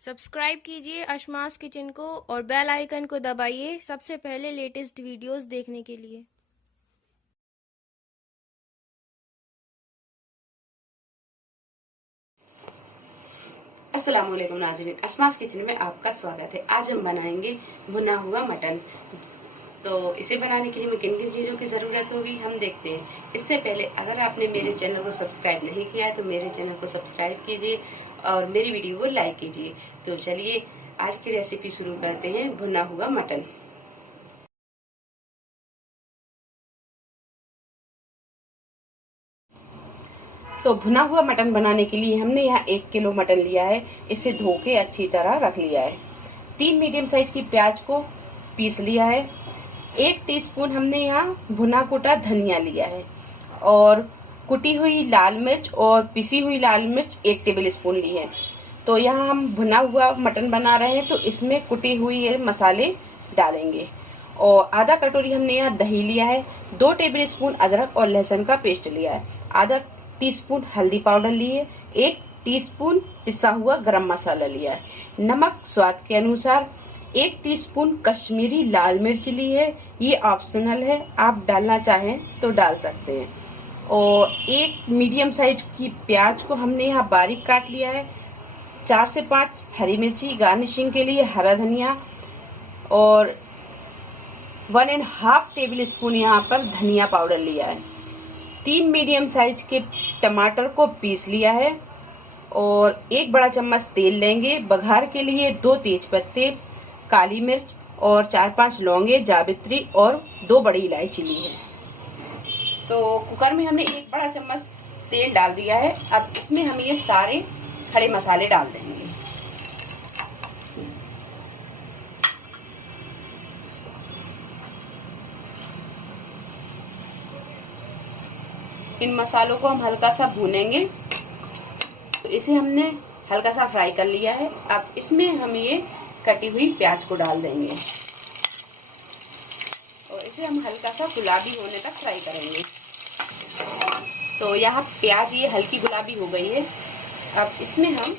Subscribe कीजिए अशमास kitchen को और बेल आइकन को दबाइए सबसे पहले लेटेस्ट वीडियोस देखने के लिए। अस्सलाम वालेकुम नाज़रीन, अशमास किचन में आपका स्वागत है। आज हम बनाएंगे भुना हुआ मटन। तो इसे बनाने के लिए हमें किन किन चीज़ों की ज़रूरत होगी हम देखते हैं। इससे पहले अगर आपने मेरे चैनल को सब्सक्राइब नहीं किया है तो मेरे चैनल को सब्सक्राइब कीजिए और मेरी वीडियो को लाइक कीजिए। तो चलिए आज की रेसिपी शुरू करते हैं, भुना हुआ मटन। तो भुना हुआ मटन बनाने के लिए हमने यहाँ 1 किलो मटन लिया है। इसे धो के अच्छी तरह रख लिया है। 3 मीडियम साइज की प्याज को पीस लिया है। 1 टीस्पून हमने यहाँ भुना कुटा धनिया लिया है और कुटी हुई लाल मिर्च और पिसी हुई लाल मिर्च 1 टेबल स्पून ली है। तो यहाँ हम भुना हुआ मटन बना रहे हैं तो इसमें कुटी हुई मसाले डालेंगे। और आधा कटोरी हमने यहाँ दही लिया है। 2 टेबल स्पून अदरक और लहसुन का पेस्ट लिया है। आधा टीस्पून हल्दी पाउडर लिए। 1 टीस्पून पिसा हुआ गरम मसाला लिया है। नमक स्वाद के अनुसार। 1 टीस्पून कश्मीरी लाल मिर्च ली है, ये ऑप्शनल है, आप डालना चाहें तो डाल सकते हैं। और 1 मीडियम साइज की प्याज को हमने यहाँ बारीक काट लिया है। 4 से 5 हरी मिर्ची गार्निशिंग के लिए, हरा धनिया और 1.5 टेबल स्पून यहाँ पर धनिया पाउडर लिया है। 3 मीडियम साइज के टमाटर को पीस लिया है और 1 बड़ा चम्मच तेल लेंगे। बघार के लिए 2 तेज पत्ते, काली मिर्च और 4-5 लौंगे, जावित्री और 2 बड़ी इलायची ली है। तो कुकर में हमने 1 बड़ा चम्मच तेल डाल दिया है। अब इसमें हम ये सारे खड़े मसाले डाल देंगे। इन मसालों को हम हल्का सा भूनेंगे। तो इसे हमने हल्का सा फ्राई कर लिया है। अब इसमें हम ये कटी हुई प्याज को डाल देंगे और इसे हम हल्का सा गुलाबी होने तक फ्राई करेंगे। तो यहाँ प्याज ये हल्की गुलाबी हो गई है। अब इसमें हम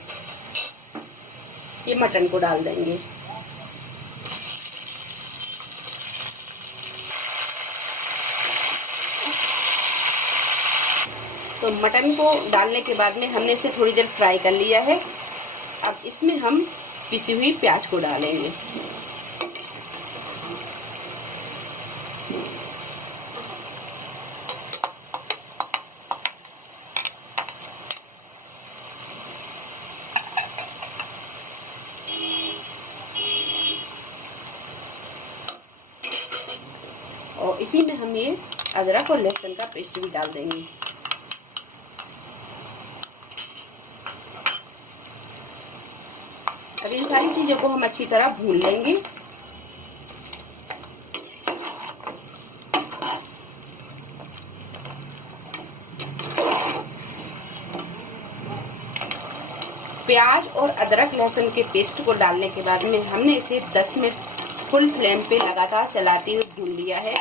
ये मटन को डाल देंगे। तो मटन को डालने के बाद में हमने इसे थोड़ी देर फ्राई कर लिया है। अब इसमें हम पिसी हुई प्याज को डालेंगे। और इसी में हम ये अदरक और लहसुन का पेस्ट भी डाल देंगे। अब इन सारी चीजों को हम अच्छी तरह भून लेंगे। प्याज और अदरक लहसुन के पेस्ट को डालने के बाद में हमने इसे 10 मिनट फुल फ्लेम पे लगातार चलाते हुए भून लिया है।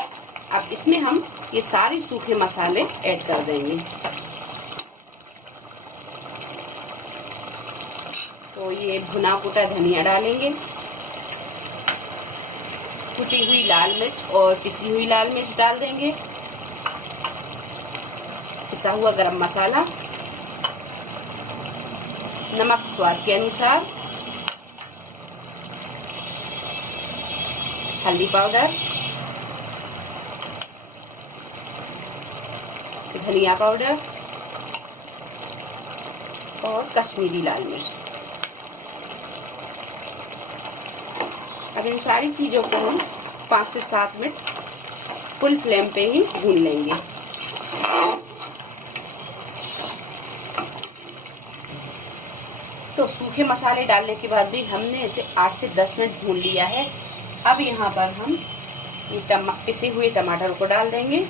अब इसमें हम ये सारे सूखे मसाले ऐड कर देंगे। तो ये भुना कुटा धनिया डालेंगे, कुटी हुई लाल मिर्च और पिसी हुई लाल मिर्च डाल देंगे, पिसा हुआ गरम मसाला, नमक स्वाद के अनुसार, हल्दी पाउडर, धनिया पाउडर और कश्मीरी लाल मिर्च। अब इन सारी चीजों को हम 5 से 7 मिनट फुल फ्लेम पे ही भून लेंगे। तो सूखे मसाले डालने के बाद भी हमने इसे 8 से 10 मिनट भून लिया है। अब यहाँ पर हम ये पिसे हुए टमाटर को डाल देंगे।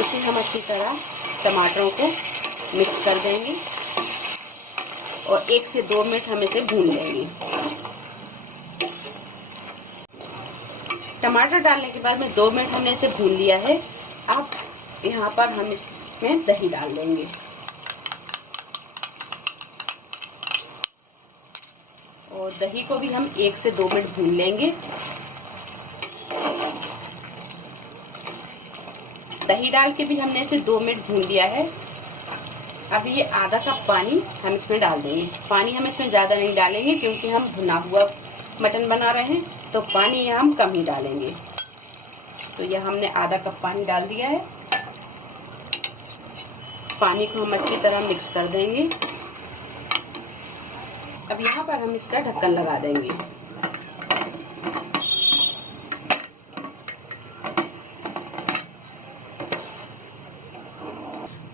इसे हम अच्छी तरह टमाटरों को मिक्स कर देंगे और 1 से 2 मिनट हम इसे भून लेंगे। टमाटर डालने के बाद में 2 मिनट हमने इसे भून लिया है। अब यहाँ पर हम इसमें दही डाल देंगे। और दही को भी हम 1 से 2 मिनट भून लेंगे। दही डाल के भी हमने इसे 2 मिनट भून लिया है। अब ये आधा कप पानी हम इसमें डाल देंगे। पानी हम इसमें ज़्यादा नहीं डालेंगे क्योंकि हम भुना हुआ मटन बना रहे हैं, तो पानी यहाँ हम कम ही डालेंगे। तो यह हमने आधा कप पानी डाल दिया है। पानी को हम अच्छी तरह मिक्स कर देंगे। अब यहाँ पर हम इसका ढक्कन लगा देंगे।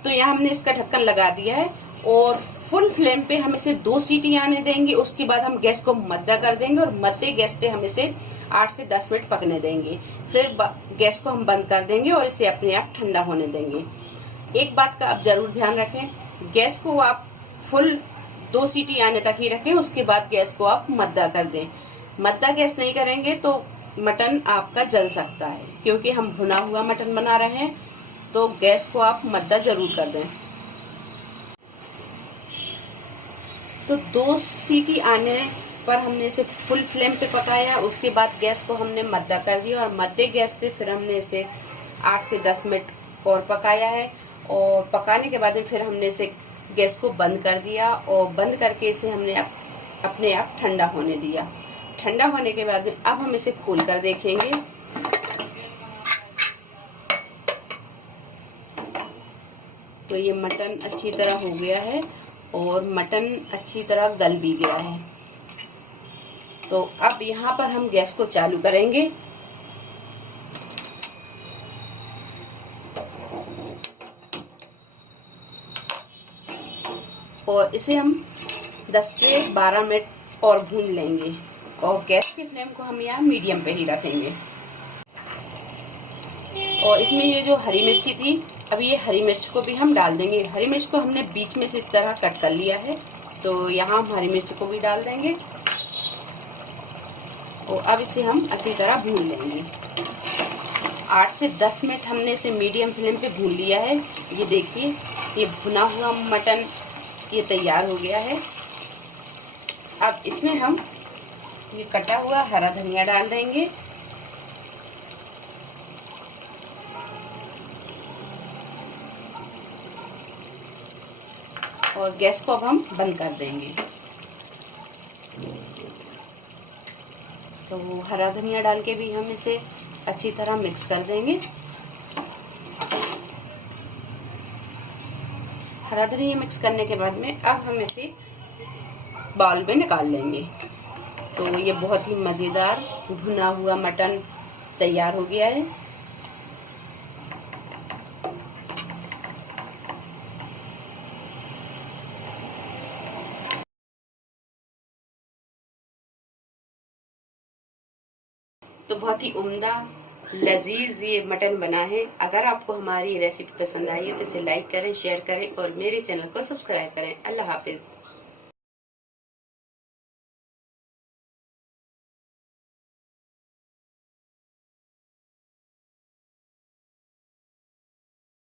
तो यहाँ हमने इसका ढक्कन लगा दिया है और फुल फ्लेम पे हम इसे 2 सीटी आने देंगे। उसके बाद हम गैस को मद्दा कर देंगे और मद्दे गैस पे हम इसे 8 से 10 मिनट पकने देंगे। फिर गैस को हम बंद कर देंगे और इसे अपने आप ठंडा होने देंगे। एक बात का आप जरूर ध्यान रखें, गैस को आप फुल 2 सीटी आने तक ही रखें, उसके बाद गैस को आप मद्दा कर दें। मद्दा गैस नहीं करेंगे तो मटन आपका जल सकता है, क्योंकि हम भुना हुआ मटन बना रहे हैं। तो गैस को आप मद्दा जरूर कर दें। तो 2 सीटी आने पर हमने इसे फुल फ्लेम पे पकाया। उसके बाद गैस को हमने मद्दा कर दिया और मद्दे गैस पे फिर हमने इसे 8 से 10 मिनट और पकाया है। और पकाने के बाद फिर हमने इसे गैस को बंद कर दिया और बंद करके इसे हमने अपने आप ठंडा होने दिया। ठंडा होने के बाद में अब हम इसे खोल कर देखेंगे। तो ये मटन अच्छी तरह हो गया है और मटन अच्छी तरह गल भी गया है। तो अब यहाँ पर हम गैस को चालू करेंगे और इसे हम 10 से 12 मिनट और भून लेंगे। और गैस की फ्लेम को हम यहाँ मीडियम पे ही रखेंगे। और इसमें ये जो हरी मिर्ची थी, अब ये हरी मिर्च को भी हम डाल देंगे। हरी मिर्च को हमने बीच में से इस तरह कट कर लिया है, तो यहाँ हम हरी मिर्च को भी डाल देंगे। और अब इसे हम अच्छी तरह भून लेंगे। 8 से 10 मिनट हमने इसे मीडियम फ्लेम पे भून लिया है। ये देखिए, ये भुना हुआ मटन ये तैयार हो गया है। अब इसमें हम ये कटा हुआ हरा धनिया डाल देंगे। और गैस को अब हम बंद कर देंगे। तो हरा धनिया डाल के भी हम इसे अच्छी तरह मिक्स कर देंगे। हरा धनिया मिक्स करने के बाद में अब हम इसे बाउल में निकाल लेंगे। तो ये बहुत ही मज़ेदार भुना हुआ मटन तैयार हो गया है। तो बहुत ही उम्दा लजीज ये मटन बना है। अगर आपको हमारी रेसिपी पसंद आई है तो इसे लाइक करें, शेयर करें और मेरे चैनल को सब्सक्राइब करें। अल्लाह हाफिज।